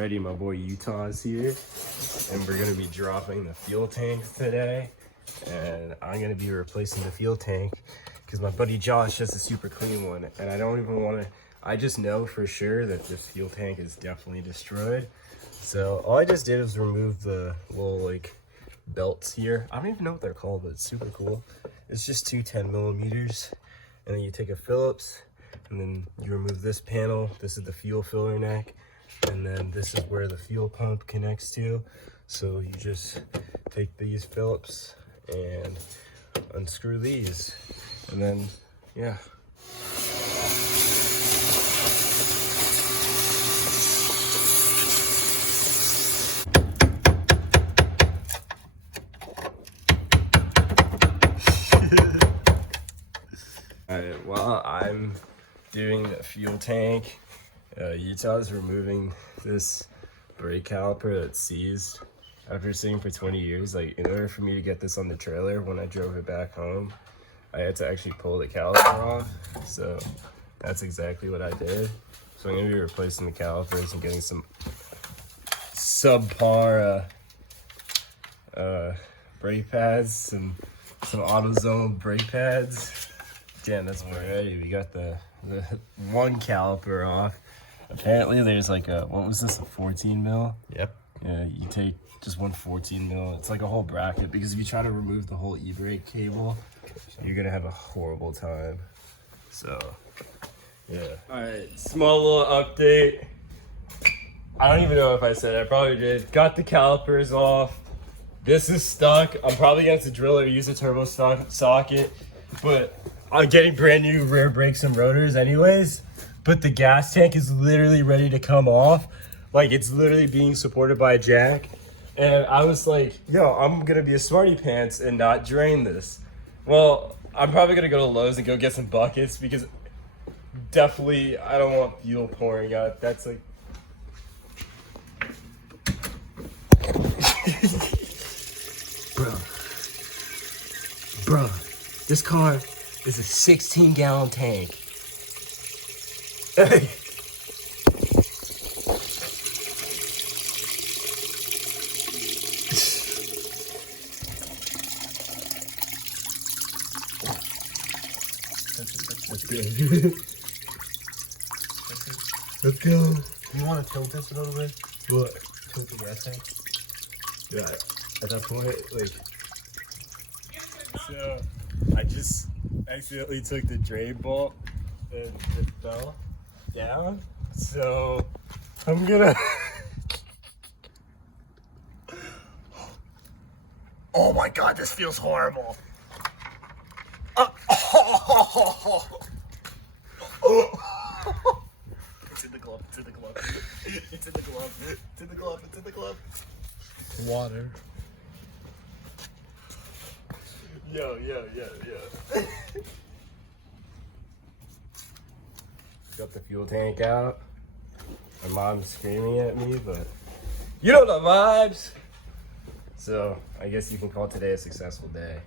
Alrighty, my boy Utah is here, and we're gonna be dropping the fuel tank today. And I'm gonna be replacing the fuel tank because my buddy Josh has a super clean one, and I don't even want to. I just know for sure that this fuel tank is definitely destroyed. So all I just did was remove the little like belts here. I don't even know what they're called, but it's super cool. It's just two 10mm, and then you take a Phillips, and then you remove this panel. This is the fuel filler neck, and then this is where the fuel pump connects to. So you just take these Phillips and unscrew these, and then yeah. Alright, while I'm doing the fuel tank, Utah's removing this brake caliper that's seized after sitting for 20 years. Like, in order for me to get this on the trailer, when I drove it back home, I had to actually pull the caliper off. So that's exactly what I did. So I'm gonna be replacing the calipers and getting some subpar brake pads, some AutoZone brake pads. Damn, that's already. We got the one caliper off. Apparently there's like a, what was this, a 14 mil? Yep. Yeah, you take just one 14 mil. It's like a whole bracket, because if you try to remove the whole e-brake cable, you're gonna have a horrible time. So, yeah. All right, small little update. I don't even know if I said it. I probably did. Got the calipers off. This is stuck. I'm probably gonna have to drill it or use a turbo socket, but I'm getting brand new rear brakes and rotors anyways. But the gas tank is literally ready to come off. Like, it's literally being supported by a jack. And I was like, yo, I'm gonna be a smarty pants and not drain this. Well, I'm probably gonna go to Lowe's and go get some buckets, because definitely I don't want fuel pouring out. That's like, bro, this car is a 16-gallon tank. Hey. That's good. Let's go. You want to tilt this a little bit? What? Tilt the gas tank? Yeah, at that point, like, so I just accidentally took the drain bolt and it fell down. So I'm gonna. Oh my god, this feels horrible. It's in the glove, it's in the glove. It's in the glove, it's in the glove, it's in the glove. Water. Yo. Got the fuel tank out. My mom's screaming at me, but you know the vibes. So I guess you can call today a successful day.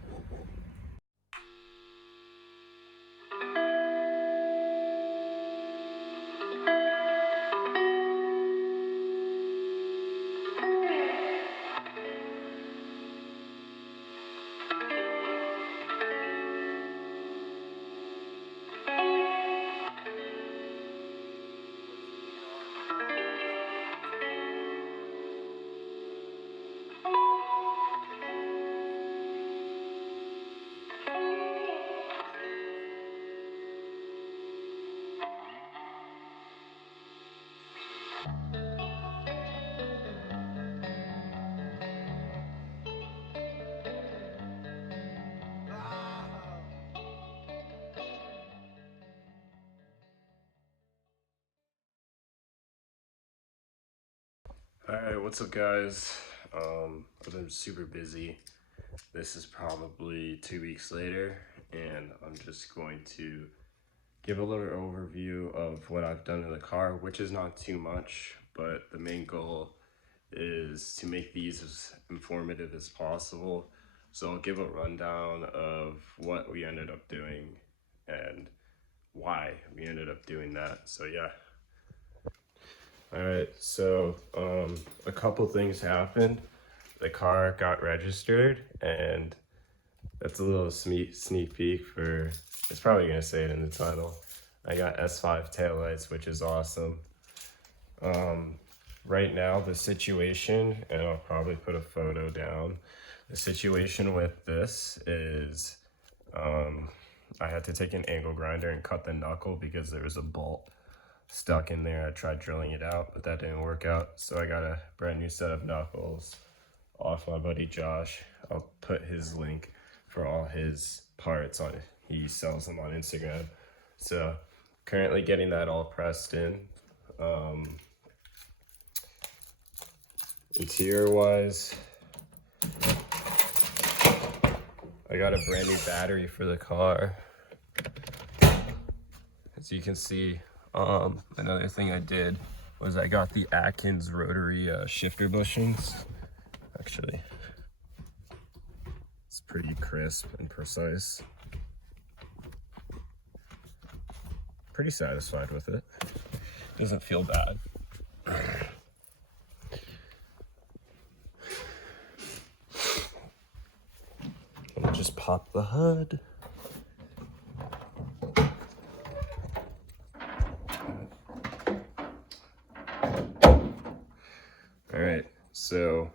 Alright, what's up guys? I've been super busy. This is probably 2 weeks later, and I'm just going to give a little overview of what I've done to the car, which is not too much, but the main goal is to make these as informative as possible. So I'll give a rundown of what we ended up doing and why we ended up doing that. So yeah. All right, so a couple things happened. The car got registered, and that's a little sneak peek for, it's probably gonna say it in the title. I got S5 taillights, which is awesome. Right now the situation, and I'll probably put a photo down, the situation with this is I had to take an angle grinder and cut the knuckle because there was a bolt stuck in there. I tried drilling it out, but that didn't work out. So I got a brand new set of knuckles off my buddy Josh. I'll put his link for all his parts on it. He sells them on Instagram. So currently getting that all pressed in. Interior wise, I got a brand new battery for the car. As you can see, another thing I did was I got the Atkins rotary shifter bushings. Actually, it's pretty crisp and precise. Pretty satisfied with it. Doesn't feel bad. Let me just pop the hood. All right, so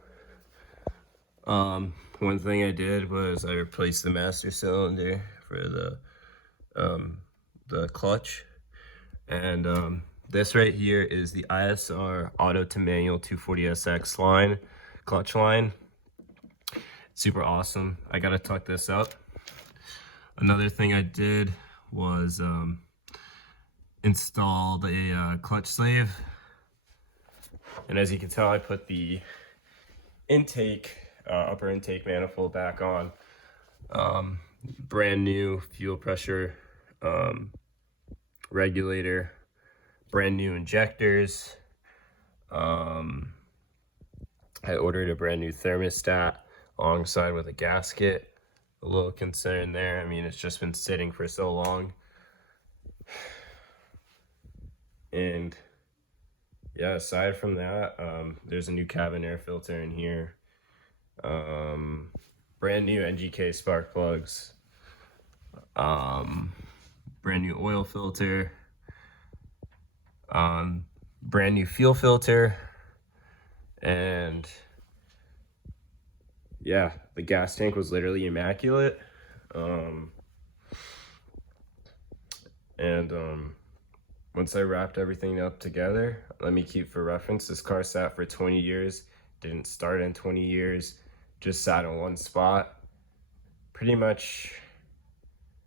one thing I did was I replaced the master cylinder for the clutch, and this right here is the ISR auto to manual 240SX line, clutch line. Super awesome. I gotta tuck this up. Another thing I did was installed a clutch slave, and as you can tell, I put the intake upper intake manifold back on. Brand new fuel pressure regulator, brand new injectors. I ordered a brand new thermostat alongside with a gasket. A little concern there. I mean, it's just been sitting for so long. And yeah, aside from that, there's a new cabin air filter in here. Brand new NGK spark plugs. Brand new oil filter. Brand new fuel filter. And yeah, the gas tank was literally immaculate. Once I wrapped everything up together, let me keep for reference, this car sat for 20 years, didn't start in 20 years, just sat in one spot. Pretty much,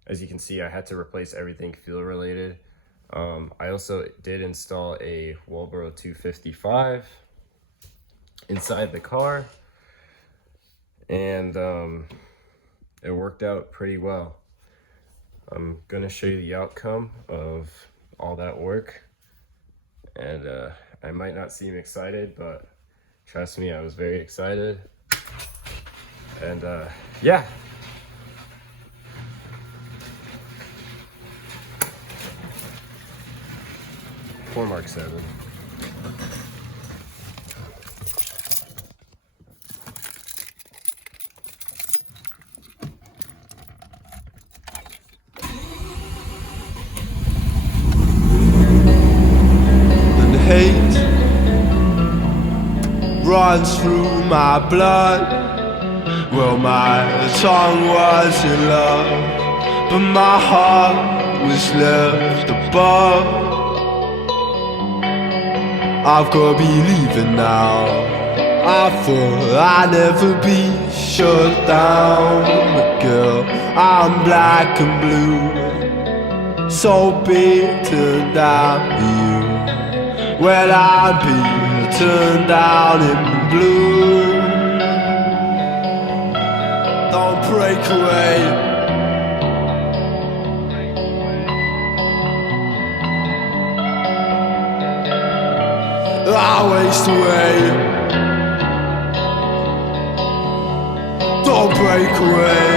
as you can see, I had to replace everything fuel related. I also did install a Walbro 255 inside the car, and it worked out pretty well. I'm gonna show you the outcome of all that work, and I might not seem excited, but trust me, I was very excited. And yeah. For RX7. And hate runs through my blood. Well, my tongue was in love, but my heart was left above. I've gotta be leaving now. I thought I'd never be shut down, but girl, I'm black and blue, so big turned out you. Well, I'd be turned down in blue. Don't break away. I waste away. Don't break away.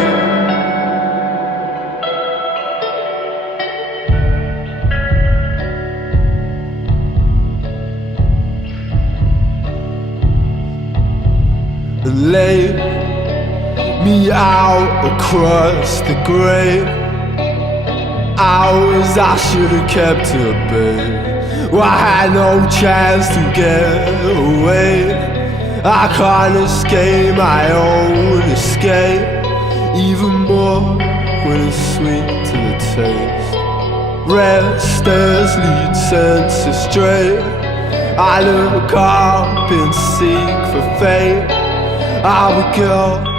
and lay me out across the grey. Hours I should have kept at bay. Well, I had no chance to get away. I can't escape my own escape, even more when it's sweet to the taste. Restless lead senses stray. I look up and seek for fate. I would go